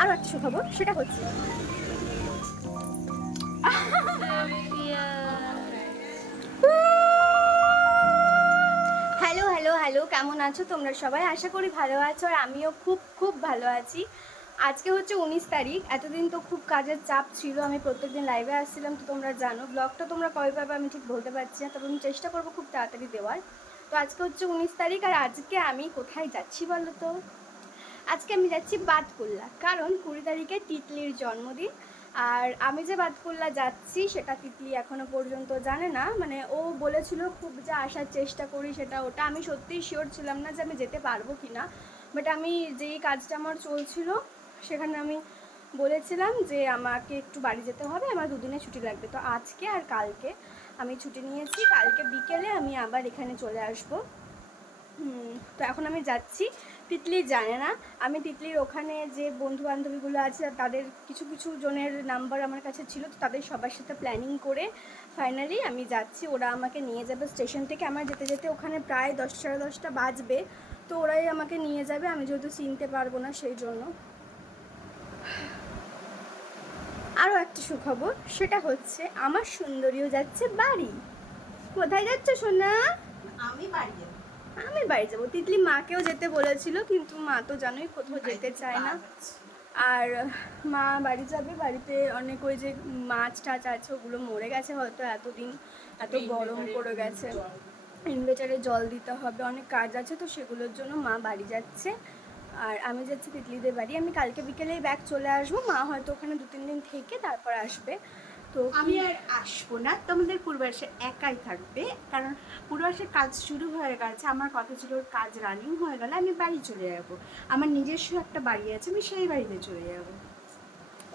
আরও একটা সুখবর, সেটা হচ্ছে হ্যালো হ্যালো হ্যালো, কেমন আছো তোমরা সবাই? আশা করি ভালো আছো, আর আমিও খুব খুব ভালো আছি। আজকে হচ্ছে 19 তারিখ। এতদিন তো খুব কাজের চাপ ছিল, আমি প্রত্যেকদিন লাইভে আসছিলাম, তো তোমরা জানো ব্লগটা তোমরা কবে পাবে আমি ঠিক বলতে পারছি না, তবে আমি চেষ্টা করবো খুব তাড়াতাড়ি দেওয়ার। তো আজকে হচ্ছে 19 তারিখ, আর আজকে আমি কোথায় যাচ্ছি বলো তো? আজকে আমি যাচ্ছি বাতকুল্লা, কারণ 20 তারিখে তিতলির জন্মদিন। আর আমি যে বাতকুল্লা যাচ্ছি সেটা তিতলি এখনো পর্যন্ত জানে না, মানে ও বলেছিল খুব যে আসার চেষ্টা করি সেটা ওটা, আমি সত্যিই শিওর ছিলাম না যে আমি যেতে পারবো কি না। বাট আমি যেই কাজটা আমার চলছিল সেখানে আমি বলেছিলাম যে আমাকে একটু বাড়ি যেতে হবে, আমার দুদিনের ছুটি লাগবে। তো আজকে আর কালকে আমি ছুটি নিয়েছি, কালকে বিকেলে আমি আবার এখানে চলে আসবো। তো এখন আমি যাচ্ছি, তিতলি জানে না। আমি তিতলির ওখানে যে বন্ধু বান্ধবীগুলো আছে তাদের কিছু কিছু জনের নাম্বার আমার কাছে ছিল, তো তাদের সবার সাথে প্ল্যানিং করে ফাইনালি আমি যাচ্ছি। ওরা আমাকে নিয়ে যাবে স্টেশন থেকে, আমার যেতে যেতে ওখানে প্রায় 10 সাড়ে 10টা বাজবে। তো ওরাই আমাকে নিয়ে যাবে, আমি যেহেতু চিনতে পারবো না সেই জন্য। আরও একটা সুখবর, সেটা হচ্ছে আমার সুন্দরীও যাচ্ছে বাড়ি। কোথায় যাচ্ছে সোনা? আমি বাড়ি যাবো। আমি বাড়ি যাবো। তিতলি মাকেও যেতে বলেছিল, কিন্তু মা তো জানোই কোথাও যেতে চায় না। আর মা বাড়ি যাবে, বাড়িতে অনেক ওই যে মাছ টাছ আছে ওগুলো মরে গেছে হয়তো এতদিন, এত গরম পড়ে গেছে, ইনভার্টারে জল দিতে হবে, অনেক কাজ আছে, তো সেগুলোর জন্য মা বাড়ি যাচ্ছে। আর আমি যাচ্ছি তিতলিদের বাড়ি। আমি কালকে বিকেলেই ব্যাগ চলে আসবো, মা হয়তো ওখানে 2-3 দিন থেকে তারপর আসবে। তো আমি আর আসবো না, তোমাদের পূর্বাসে একাই থাকবে, কারণ পূর্বাসের কাজ শুরু হয়ে গেছে। আমার কথা ছিল ওর কাজ রানিং হয়ে গেলে আমি বাড়ি চলে যাবো। আমার নিজস্ব একটা বাড়ি আছে, আমি সেই বাড়িতে চলে যাবো।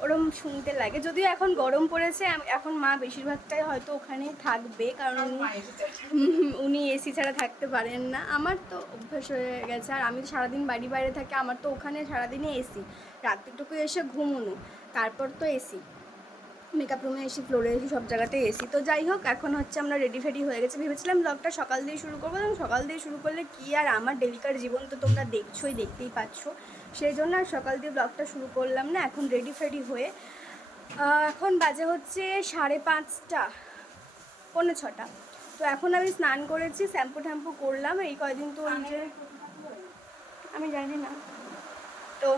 ওরম শুনতে লাগে, যদিও এখন গরম পড়েছে, এখন মা বেশিরভাগটাই হয়তো ওখানেই থাকবে, কারণ উনি এসি ছাড়া থাকতে পারেন না। আমার তো অভ্যাস হয়ে গেছে, আর আমি সারাদিন বাড়ি বাইরে থাকি, আমার তো ওখানে সারাদিনে এসি, রাত্রিটুকু এসে ঘুমোনো, তারপর তো এসি, মেকআপ রুমে এসি, ফ্লোরে এসি, সব জায়গাতেই এসি। তো যাই হোক, এখন হচ্ছে আমরা রেডি ফেডি হয়ে গেছে। ভেবেছিলাম ব্লগটা সকাল দিয়ে শুরু করবো, এবং সকাল দিয়ে শুরু করলে কি আর, আমার ডেলিকার জীবন তো তোমরা দেখতেই পাচ্ছ, সেই জন্য আর সকাল দিয়ে ব্লগটা শুরু করলাম না। এখন রেডি ফেডি হয়ে এখন বাজে হচ্ছে 5:30, 5:45। তো এখন আমি স্নান করেছি, শ্যাম্পু ট্যাম্পু করলাম, এই কয়দিন তো ওই যে আমি জানি না। তো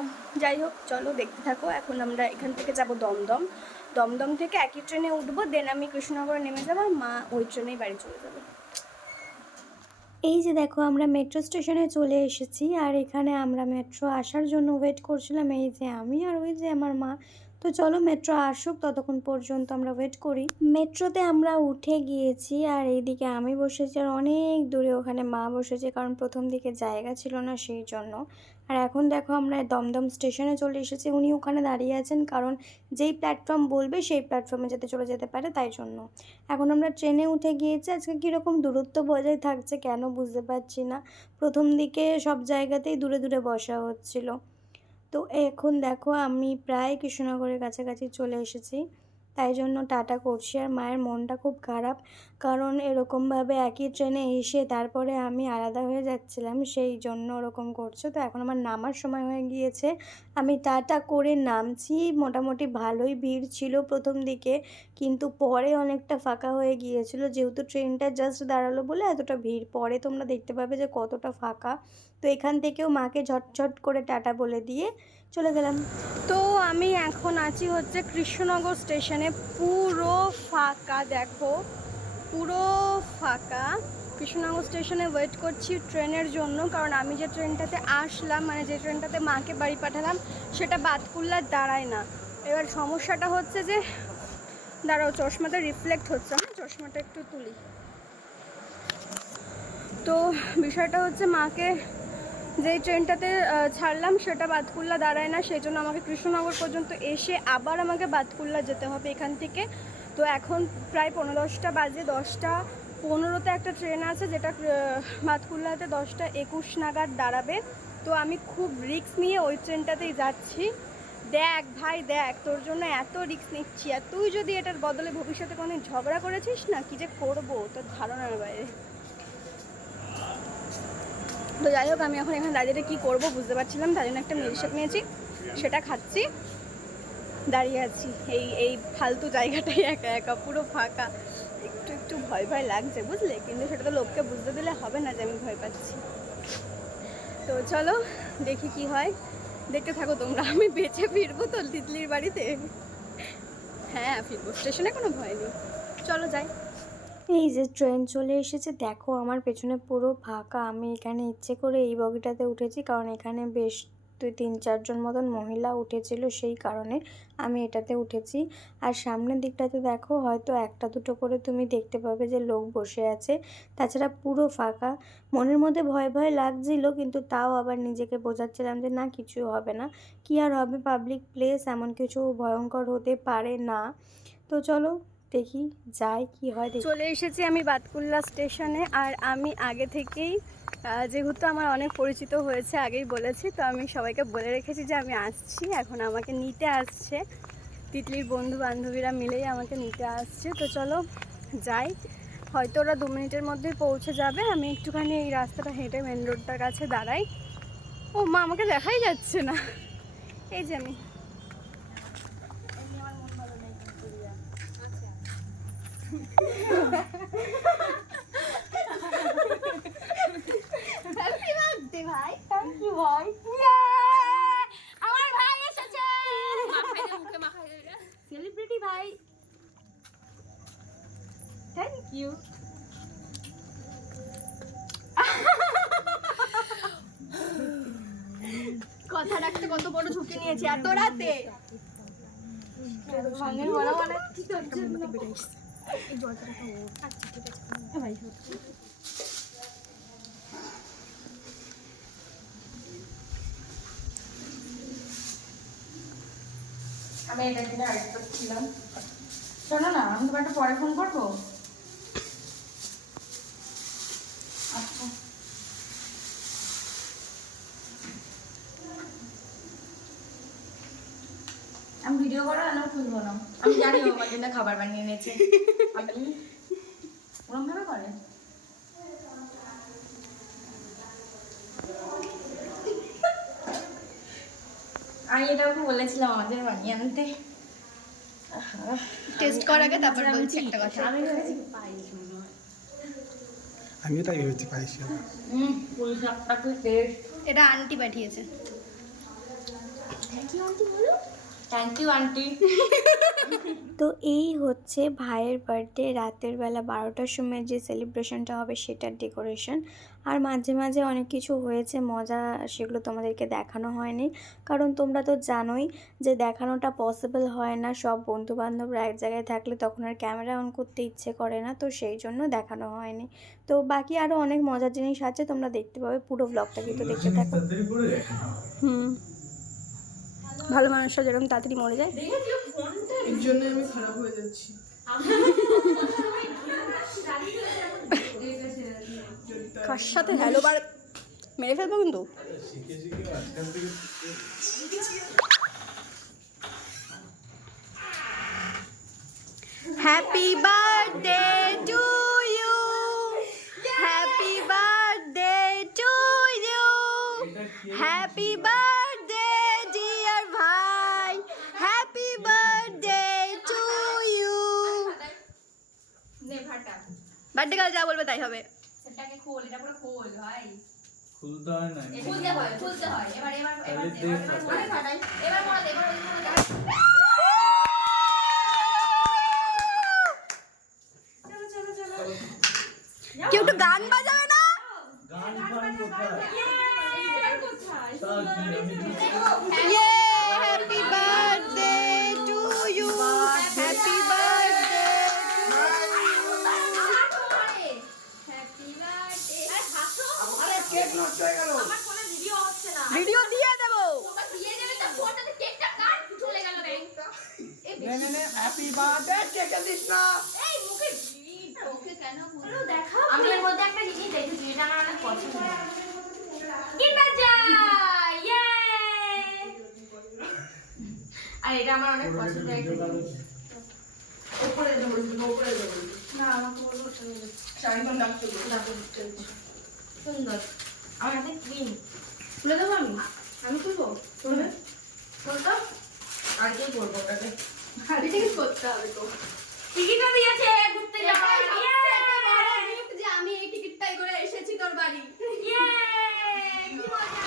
যাই হোক, চলো দেখতে থাকো। এখন আমরা এখান থেকে যাব দমদম, দমদম থেকে একই ট্রেনে উঠবো, দেন আমি কৃষ্ণনগরে নেমে যাবো, আর মা ওই ট্রেনেই বাড়ি চলে যাবে। এই যে দেখো, আমরা মেট্রো স্টেশনে চলে এসেছি, আর এখানে আমরা মেট্রো আসার জন্য ওয়েট করছিলাম, এই যে আমি আর ওই যে আমার মা। তো চলো মেট্রো আসুক, ততক্ষণ পর্যন্ত আমরা ওয়েট করি। মেট্রোতে আমরা উঠে গিয়েছি, আর এইদিকে আমি বসেছি, আর অনেক দূরে ওখানে মা বসেছে, কারণ প্রথম দিকে জায়গা ছিল না সেই জন্য। আর এখন দেখো আমরা দমদম স্টেশনে চলে এসেছি, উনি ওখানে দাঁড়িয়ে আছেন, কারণ যেই প্ল্যাটফর্ম বলবে সেই প্ল্যাটফর্মে যাতে চলে যেতে পারে তাই জন্য। এখন আমরা ট্রেনে উঠে গিয়েছি, আজকে কীরকম দূরত্ব বজায় থাকছে কেন বুঝতে পারছি না, প্রথম দিকে সব জায়গাতেই দূরে দূরে বসা হচ্ছিল। তো এখন দেখো আমি প্রায় কৃষ্ণনগরের কাছাকাছি চলে এসেছি, তাই জন্য টাটা করছি। আর মায়ের মনটা খুব খারাপ, কারণ এরকমভাবে একই ট্রেনে এসে তারপরে আমি আলাদা হয়ে যাচ্ছিলাম, সেই জন্য ওরকম করছে। তো এখন আমার নামার সময় হয়ে গিয়েছে, আমি টাটা করে নামছি। মোটামুটি ভালোই ভিড় ছিল প্রথম দিকে, কিন্তু পরে অনেকটা ফাঁকা হয়ে গিয়েছিল, যেহেতু ট্রেনটা জাস্ট দাঁড়ালো বলে এতটা ভিড়। পরে তোমরা দেখতে পাবে যে কতটা ফাঁকা। তো এখান থেকেও মাকে ঝটঝট করে টাটা বলে দিয়ে চলে গেলাম। তো আমি এখন আছি হচ্ছে কৃষ্ণনগর স্টেশনে, পুরো ফাঁকা, দেখো পুরো ফাঁকা। কৃষ্ণনগর স্টেশনে ওয়েট করছি ট্রেনের জন্য, কারণ আমি যে ট্রেনটাতে আসলাম, মানে যে ট্রেনটাতে মাকে বাড়ি পাঠালাম, সেটা বাতকুল্লার দাঁড়ায় না। এবার সমস্যাটা হচ্ছে যে, দাঁড়াও চশমাটা রিফ্লেক্ট হচ্ছে, আমি চশমাটা একটু তুলি। তো বিষয়টা হচ্ছে, মাকে যেই ট্রেনটাতে ছাড়লাম সেটা বাতকুল্লা দাঁড়ায় না, সেই জন্য আমাকে কৃষ্ণনগর পর্যন্ত এসে আবার আমাকে বাতকুল্লা যেতে হবে এখান থেকে। তো এখন প্রায় 10:15 বাজে, 10:15-তে একটা ট্রেন আছে যেটা বাতকুল্লাতে 10:21 নাগাদ দাঁড়াবে। তো আমি খুব রিস্ক নিয়ে ওই ট্রেনটাতেই যাচ্ছি। দেখ ভাই দেখ, তোর জন্য এত রিস্ক নিচ্ছি, আর তুই যদি এটার বদলে ভবিষ্যতে কোনো ঝগড়া করেছিস না, কী যে করবো তোর ধারণার বাইরে। তো যাই হোক, আমি এখন এখানে দাঁড়িয়ে কী করবো বুঝতে পারছিলাম, তাই জন্য একটা মিল্কশেক নিয়েছি। সেটা খাচ্ছি, দাঁড়িয়ে আছি এই এই ফালতু জায়গাটাই একা একা পুরো ফাঁকা। একটু একটু ভয় ভয় লাগছে বুঝলে, কিন্তু সেটা তো লোককে বুঝতে দিলে হবে না যে আমি ভয় পাচ্ছি। তো চলো দেখি কি হয়, দেখতে থাকো তোমরা। আমি বেঁচে ফিরবো তো তিতলির বাড়িতে? হ্যাঁ ফিরবো, স্টেশনে কোনো ভয় নেই, চলো যাই। এই যে ট্রেন চলে এসেছে, দেখো আমার পেছনে পুরো ফাঁকা। আমি এখানে ইচ্ছে করে এই বগিটাতে উঠেছি, কারণ এখানে বেশ 2-3-4 জন মতন মহিলা উঠেছিল, সেই কারণে আমি এটাতে উঠেছি। আর সামনের দিকটাতে দেখো হয়তো 1-2 করে তুমি দেখতে পাবে যে লোক বসে আছে, তাছাড়া পুরো ফাঁকা। মনের মধ্যে ভয় ভয় লাগছিল, কিন্তু তাও আবার নিজেকে বোঝাচ্ছিলাম যে না কিছু হবে না, কি আর হবে, পাবলিক প্লেস, এমন কিছু ভয়ঙ্কর হতে পারে না। তো চলো দেখি যাই কি হয়। চলে এসেছি আমি বাতকুল্লা স্টেশনে। আর আমি আগে থেকেই যেহেতু আমার অনেক পরিচিত হয়েছে, আগেই বলেছি, তো আমি সবাইকে বলে রেখেছি যে আমি আসছি, এখন আমাকে নিতে আসছে। তিতলির বন্ধু বান্ধবীরা মিলেই আমাকে নিতে আসছে। তো চলো যাই, হয়তো ওরা 2 মিনিটের মধ্যেই পৌঁছে যাবে। আমি একটুখানি এই রাস্তাটা হেঁটে মেন রোডটার কাছে দাঁড়াই। ও মা, আমাকে দেখাই যাচ্ছে না, এই যে আমি। হ্যাপি বার্থডে ভাই। থ্যাংক ইউ ভাই। আমার ভাই এসেছে, মাখাই দে মুখে, মাখাই দে। সেলিব্রিটি ভাই, থ্যাংক ইউ। কথা রাখতে কত বড় ঝুঁকি নিয়েছি এত রাতে। ভাঙের বড় বড় কি করছিস? এই জলটা তো আচ্ছা ঠিক আছে ভাই। আমি এটা কিনে আরেকটা ছিলাম। শোনো না, আমি তোমার একটু পরে ফোন করবো। আচ্ছা, আমি ভিডিও করো না, খুলবো না। আমি জানি ও আমার জন্য খাবার বানিয়ে এনেছে। আমি ওরম ভাবে করে। আমি এটা ওকে বলেছিলাম আমাদের বানিয়ে আনতে। টেস্ট করার আগে তারপর বলছি একটা কথা। আমি ভেবেছি পায়েস মনে হয়। আমিও তাই ভেবেছি পায়েস। পুরো সবটা তো টেস্ট। এটা আন্টি পাঠিয়েছে। থ্যাংক ইউ আন্টি, বলো থ্যাংক ইউ আন্টি। তো এই হচ্ছে ভাইয়ের বার্থডে, রাতের বেলা 12টার সময় যে সেলিব্রেশনটা হবে সেটার ডেকোরেশন। আর মাঝে মাঝে অনেক কিছু হয়েছে মজা, সেগুলো তোমাদেরকে দেখানো হয়নি, কারণ তোমরা তো জানোই যে দেখানোটা পসিবল হয় না। সব বন্ধুবান্ধবরা এক জায়গায় থাকলে তখন আর ক্যামেরা অন করতে ইচ্ছে করে না, তো সেই জন্য দেখানো হয়নি। তো বাকি আরও অনেক মজার জিনিস আছে, তোমরা দেখতে পাবে, পুরো ব্লগটা কিন্তু দেখতে থাকো। ভালো মানুষরা যেরকম তাড়াতাড়ি মরে যায়, এর জন্য আমি খারাপ হয়ে যাচ্ছি। কার সাথে হ্যালো বার মেরে ফেলবো কিন্তু। Happy birthday to you, happy birthday to you, happy birthday dear ভাই, হ্যাপি বার্থডে টু ইউ। নে ভাটা, বার্থডে কাল যা বলবে তাই হবে। সেটাকে খোল, এটা পুরো খোল ভাই। খুলতে হয় না, খুলতে হয়, খুলতে হয়। এবার এবার এবার তাহলে দেখ এবার মনে ফাটাই, এবার মনে এবার ওই মনে দেখা। চলো চলো চলো, কেউ একটু গান বাজাবে না? গান গান কোথায়? এবার কোথায়? তাও কি আমি ইয়ে happy birthday to you, happy birthday. আমার পরে হ্যাপি বার্থডে। আরে হাসো, আরে কেক নষ্ট হয়ে গেল। আমার ফোনে ভিডিও হচ্ছে না। ভিডিও দিয়ে দেবো। ওটা দিয়ে দেবে তো, ফোনটাতে কেকটা কাট, চলে গেল ব্যাংকটা। এই নে নে নে, হ্যাপি বার্থডে, কেক দিস না। এই মুখে ভিড়, ওকে কেন বলো দেখাও। আমি এর মধ্যে একটা জিনিস দেখেছি যেটা আমার অনেক পছন্দ। কিন্ডার জয়, ইয়ে! আর এটা আমার অনেক পছন্দ একটা জিনিস। উপরে দেবো, উপরে দেবো। না আমাকে বলবো শাড়িটা ডাকতে সুন্দর। আমার হাতে ক্রিম। খুলে দেবো আমি? আমি খুলবো? খুলবে? বলতো আর কি করবো ওটাকে? টিকিট করতে হবে তো। টিকিটও দিয়েছে ঘুরতে যাওয়ার। যে আমি এই টিকিটটাই করে এসেছি তোর বাড়ি। ইয়ে কি মজা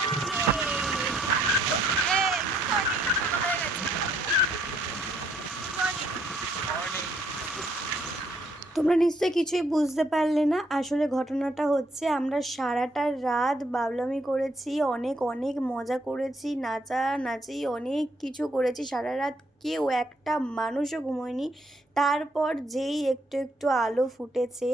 তোমরা নিশ্চয়ই কিছুই বুঝতে পারলে না। আসলে ঘটনাটা হচ্ছে আমরা সারাটা রাত বাবলামি করেছি, অনেক অনেক মজা করেছি, নাচানাচি অনেক কিছু করেছি। সারা রাত কেউ একটা মানুষও ঘুমোয়নি। তারপর যেই একটু একটু আলো ফুটেছে,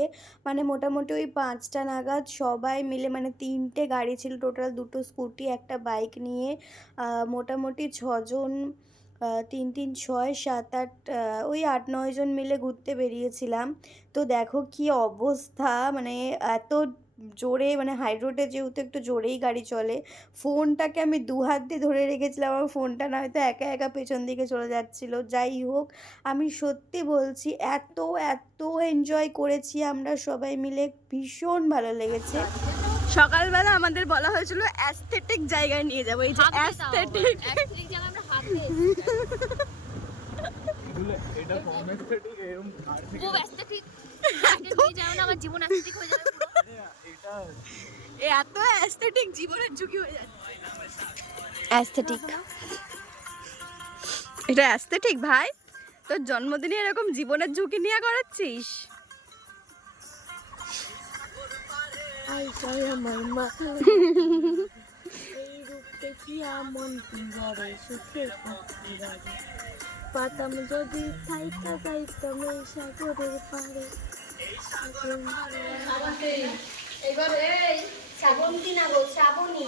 মানে মোটামুটি ওই 5টা নাগাদ সবাই মিলে, মানে 3টে গাড়ি ছিল টোটাল, 2টো স্কুটি একটা বাইক নিয়ে মোটামুটি 6জন, 3 3 6 7 8 ওই 8 9 জন মিলে ঘুরতে বেরিয়েছিলাম। তো দেখো কি অবস্থা, মানে এত জোরে, মানে হাই রোডে যেহেতু একটু জোরেই গাড়ি চলে, ফোনটাকে আমি 2 হাত দিয়ে ধরে রেখেছিলাম, আমার ফোনটা না হয়তো একা একা পেছন দিকে চলে যাচ্ছিলো। যাই হোক, আমি সত্যি বলছি এত এত এনজয় করেছি আমরা সবাই মিলে, ভীষণ ভালো লেগেছে। সকালবেলা আমাদের বলা হয়েছিল অ্যাস্থেটিক জায়গায় নিয়ে যাবো, এই যে অ্যাস্থেটিক। অ্যাকচুয়ালি জায়গা আমরা হাতে এটা কমেন্টেটিক এরকম খুব অ্যাস্থেটিক নিয়ে যাও না, আমার জীবন অ্যাস্থেটিক হয়ে যাবে পুরো। এটা এত অ্যাস্থেটিক জীবনের ঝুঁকি হয়ে যাচ্ছে। অ্যাস্থেটিক এটা অ্যাস্থেটিক ভাই, তোর জন্মদিনে এরকম জীবনের ঝুঁকি নিয়ে করাচ্ছিস? আমার মা এই রূপ দেখিয়া মন পিঞ্জরে সুখে পাখিরারে, পাতাম যদি থাইকা যাইতাম এই সাগরের পারে। এবার এই শ্রাবন্তী না গো, শ্রাবণী।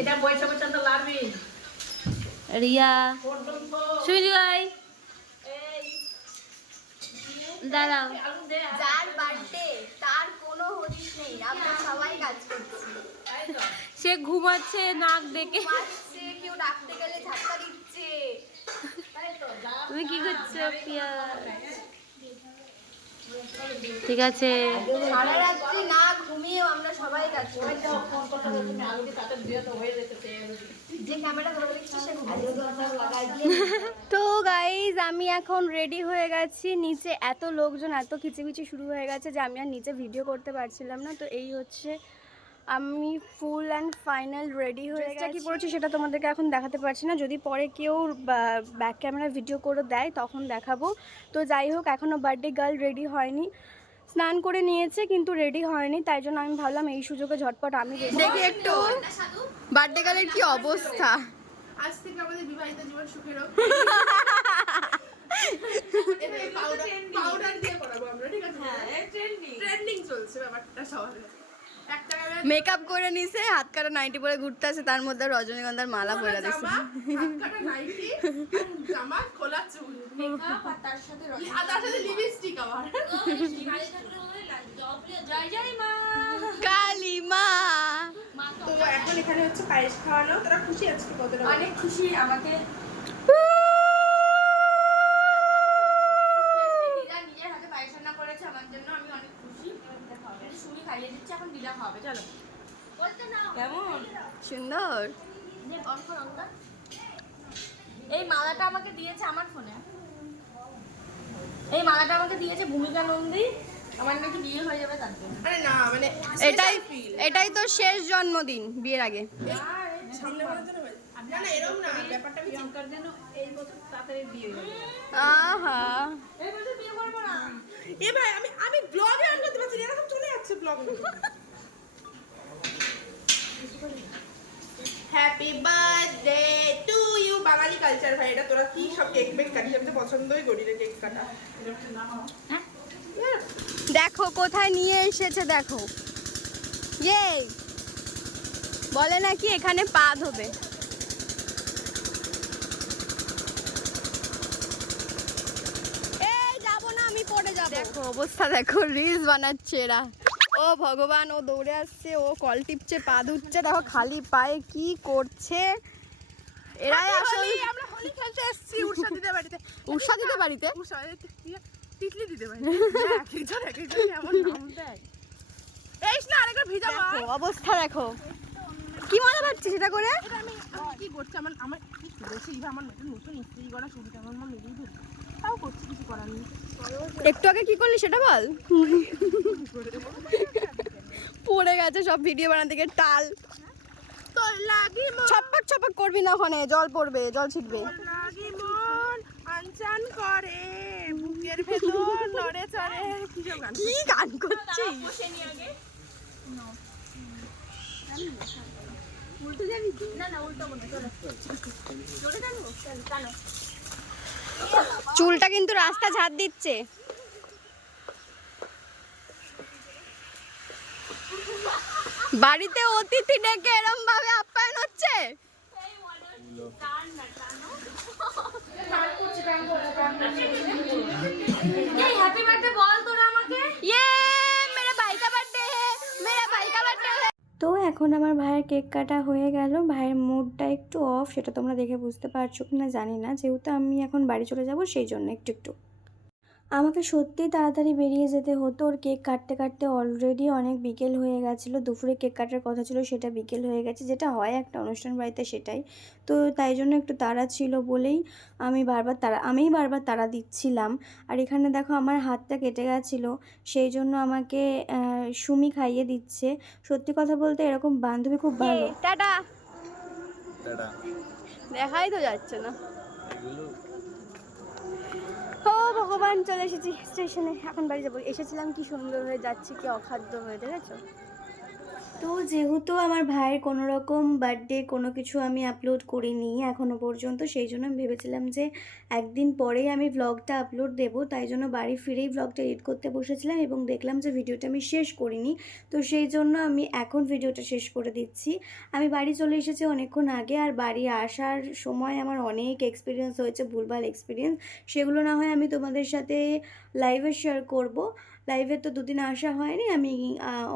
এটা বৈশাখ চন্দ্র লাগবি। রিয়া শুনি ভাই দাঁড়াও। যার বার্থডে তার কোনো হদিস নেই, আমরা সবাই কাজ করছি। সে ঘুমাচ্ছে নাক ডেকে। আসছে, কেউ ডাকতে গেলে ধাক্কা দিচ্ছে। তুমি কি করছো প্রিয়া? ঠিক আছে সারা রাত্রি না ঘুমিয়েও আমরা সবাই কাজ করছি। যে ক্যামেরা ধরে দেখছিস সে তো গাইজ আমি এখন রেডি হয়ে গেছি। নিচে এত লোকজন, এত খিচিমিচি শুরু হয়ে গেছে যে আমি আর নিচে ভিডিও করতে পারছিলাম না। তো এই হচ্ছে আমি ফুল অ্যান্ড ফাইনাল রেডি হয়ে গেছি। কি করেছি সেটা তোমাদেরকে এখন দেখাতে পারছি না, যদি পরে কেউ ব্যাক ক্যামেরা ভিডিও করে দেয় তখন দেখাবো। তো যাই হোক, এখনও বার্থডে গার্ল রেডি হয়নি, স্নান করে নিয়েছে কিন্তু রেডি হয়নি, তাই জন্য আমি ভাবলাম এই সুযোগে ঝটপট আমি দেখি একটু বার্থডে গার্লের কি অবস্থা। আজ থেকে আমাদের বিবাহিত জীবন সুখের হোক। পাউডার দিয়ে করাবো আমরা, ঠিক আছে? ট্রেন্ডিং চলছে ব্যাপারটা সবার। একটা মেকআপ করে নিছে, হাত কাটা নাইটি পরে ঘুরতে আছে, তার মধ্যে রজনীগন্ধার মালা পরে দিছে। জামা, হাতকাটা নাইটি, জামা, খোলা চুল, মেকআপ আর তার সাথে লিপস্টিক আবার। জয় জয় মা। কালী মা। তো এখন এখানে হচ্ছে পায়েস খাওয়ানো। তোরা খুশি আজকে কতটা? অনেক খুশি আমাকে নিজের হাতে পায়েস রান্না করেছে আমার জন্য, আমি অনেক খুশি। শুনি খাইয়ে দিচ্ছে, এখন দিদা খাবে। চলো কেমন সুন্দর। এই মালাটা আমাকে দিয়েছে আমার ফোনে, এই মালাটা আমাকে দিয়েছে ভূমিকা নন্দী, আমার নাকি বিয়ে হয়ে যাবে তার জন্য। আরে না, মানে এটাই তো শেষ জন্মদিন বিয়ের আগে। সামনে বলার জন্য না না, এরকম না, ব্যাপারটা আমি চিন্তার জন্য এই বছর তাড়াতাড়ি বিয়ে হয়ে যাবে। আহা, এই বছর বিয়ে করবো না। এ ভাই, আমি ব্লগে অন করতে পারছি না, এরকম চলে যাচ্ছে blog. Happy birthday to you. Bengali culture ভাই, এটা তোরা কি সব কেক বেক কাটিস? আমি তো পছন্দই করি না কেক কাটা। দেখো কোথায় নিয়ে এসেছে, দেখো। ইয়ে বলে নাকি এখানে পা ধোবে। এই যাবো না, আমি পড়ে যাবো। দেখো অবস্থা, দেখো রিলস বানাচ্ছে এরা। ও ভগবান, ও দৌড়ে আসছে, ও কল টিপছে, পা ধুচ্ছে, দেখো খালি পায়ে কি করছে। এরাই আসলে আমরা হোলি খেলতে এসেছি উষা দিতে বাড়িতে। উষা দিতে বাড়িতে। উষা তিতলি দিতে বাড়িতে। একজন এমন নাম দেয়। দেখো অবস্থা দেখো কি মজা পাচ্ছি সেটা করে। কি করছে আমার আমার কি বলছি আমার নতুন ইস্ত্রি করা শুরুটা আমার মা মেরেই দিল, তাও করছি, কিছু করার নেই। একটু আগে কি করলি সেটা বল। পড়ে গেছে সব ভিডিও বানাতে গিয়ে টাল। তোর লাগি ছপক ছপক করবি না, ওখানে জল পড়বে, জল ছিটবে। লাগি মন আনচান করে বুকের ভেতর নড়ে চড়ে, কি সব গান কি গান করছিস? চুলটা কিন্তু রাস্তা ঝাড় দিচ্ছে। বাড়িতে অতিথি ডেকে এরম ভাবে আপ্যায়ন হচ্ছে। হ্যাপি বার্থডে বল তোরা আমাকে। ইয়ে মেরা ভাই কা বার্থডে है, मेरा भाई का बर्थडे है। তো এখন আমার ভাইয়ের কেক কাটা হয়ে গেল। ভাইয়ের মুডটা একটু অফ, সেটা তোমরা দেখে বুঝতে পারছো কি না জানি না, যেহেতু আমি এখন বাড়ি চলে যাব সেই জন্য একটু আমাকে সত্যিই তাড়াতাড়ি বেরিয়ে যেতে হতো। ওর কেক কাটতে কাটতে অলরেডি অনেক বিকেল হয়ে গেছিলো। দুপুরে কেক কাটার কথা ছিল, সেটা বিকেল হয়ে গেছে, যেটা হয় একটা অনুষ্ঠান বাড়িতে সেটাই। তো তাই জন্য একটু তাড়া ছিল বলেই আমিই বারবার তাড়া দিচ্ছিলাম। আর এখানে দেখো আমার হাতটা কেটে গেছিলো, সেই জন্য আমাকে সুমি খাইয়ে দিচ্ছে। সত্যি কথা বলতে এরকম বান্ধবী খুব ভালো। টাটা। দাদা দেখাই তো যাচ্ছে না। এগুলো ও ভগবান, চলে এসেছি স্টেশনে, এখন বাড়ি যাবো। এসেছিলাম কি সুন্দর হয়ে, যাচ্ছি কি অখাদ্য হয়ে, দেখেছো? তো যেহেতু আমার ভাইয়ের কোনো রকম বার্থডে কোনো কিছু আমি আপলোড করিনি এখনও পর্যন্ত, সেই জন্য আমি ভেবেছিলাম যে একদিন পরেই আমি ভ্লগটা আপলোড দেবো। তাই জন্য বাড়ি ফিরেই ভ্লগটা এডিট করতে বসেছিলাম এবং দেখলাম যে ভিডিওটা আমি শেষ করিনি। তো সেই জন্য আমি এখন ভিডিওটা শেষ করে দিচ্ছি। আমি বাড়ি চলে এসেছি অনেকক্ষণ আগে, আর বাড়ি আসার সময় আমার অনেক এক্সপিরিয়েন্স হয়েছে, ভুলভাল এক্সপিরিয়েন্স। সেগুলো না হয় আমি তোমাদের সাথে লাইভে শেয়ার করব। লাইভে তো দুদিন আসা হয়নি, আমি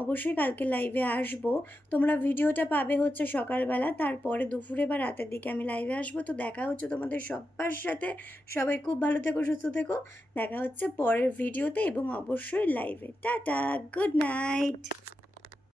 অবশ্যই কালকে লাইভে আসবো। তোমরা ভিডিওটা পাবে হচ্ছে সকালবেলা, তারপরে দুপুরে বা রাতের দিকে আমি লাইভে আসবো। তো দেখা হচ্ছে তোমাদের সবার সাথে। সবাই খুব ভালো থেকো, সুস্থ থেকো। দেখা হচ্ছে পরের ভিডিওতে এবং অবশ্যই লাইভে। Tata, good night.